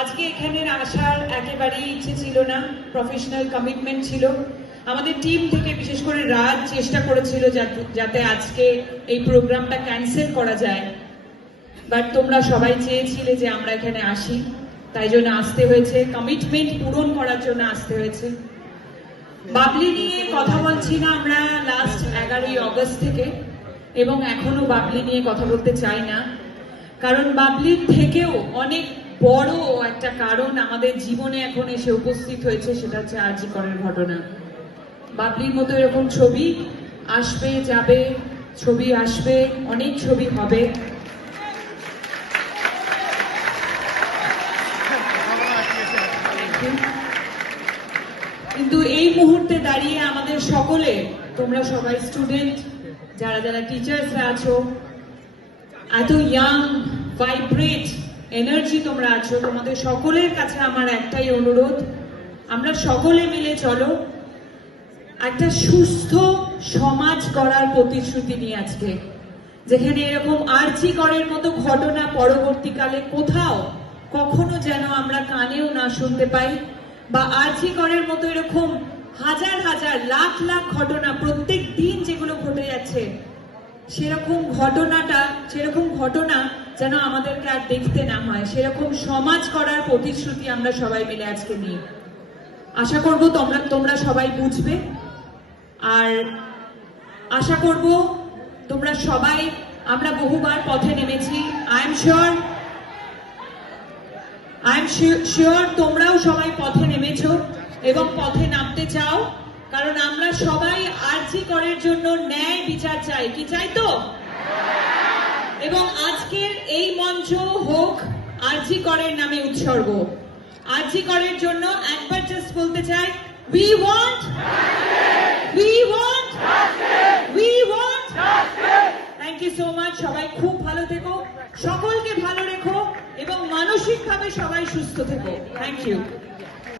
আজকে এখানে আসার একেবারেই ইচ্ছে ছিল না, প্রফেশনাল কমিটমেন্ট ছিল। আমাদের টিম থেকে বিশেষ করে রাজ চেষ্টা করেছিল যাতে আজকে এই প্রোগ্রামটা ক্যান্সেল করা যায়, বাট তোমরা সবাই চেয়েছিলে যে আমরা এখানে আসি, তাই জন্য আসতে হয়েছে, কমিটমেন্ট পূরণ করার জন্য আসতে হয়েছে। বাবলি নিয়ে কথা বলছি না আমরা লাস্ট 11ই অগস্ট থেকে, এবং এখনো বাবলি নিয়ে কথা বলতে চাই না, কারণ বাবলির থেকেও অনেক বড় একটা কারণ আমাদের জীবনে এখন এসে উপস্থিত হয়েছে, সেটা হচ্ছে আরজি করের ঘটনা। বাবলির মতো এরকম ছবি আসবে যাবে, ছবি আসবে, অনেক ছবি হবে। কিন্তু এই মুহূর্তে দাঁড়িয়ে আমাদের সকলে, তোমরা সবাই স্টুডেন্ট, যারা যারা টিচার্সরা আছো, এত ইয়াং ভাইব্রেট এনার্জি তোমরা আছো, তোমাদের সকলের কাছে আমার একটাই অনুরোধ, আমরা সকলে মিলে চলো একটা সুস্থ সমাজ করার প্রতিশ্রুতি নিয়ে আজকে, যেখানে এরকম আরজি করের মতো ঘটনা পরবর্তীকালে কোথাও কখনো যেন আমরা কানেও না শুনতে পাই, বা আরজি করের মতো এরকম হাজার হাজার লাখ লাখ ঘটনা প্রত্যেক দিন যেগুলো ঘটে যাচ্ছে, সেরকম ঘটনা যেন আমাদেরকে আর দেখতে না হয়, সেরকম সমাজ করার প্রতিশ্রুতি আমরা সবাই মিলে আজকে নিই। আশা করব তোমরা সবাই বুঝবে, আর আশা করব তোমরা সবাই, আমরা বহুবার পথে নেমেছি, আই এম শিওর তোমরাও সবাই পথে নেমেছো এবং পথে নামতে চাও, কারণ আমরা সবাই আরজি করের জন্য ন্যায় বিচার চাই। কি চাই তো? এবং আজকের এই মঞ্চ হোক আরজি করের নামে উৎসর্গ। আরজি করের জন্য একবার জাস্ট বলতে চাই, we want thank you so much. সবাই খুব ভালো থেকো, সকলকে ভালো রেখো এবং মানসিকভাবে সবাই সুস্থ থেকো। Thank you.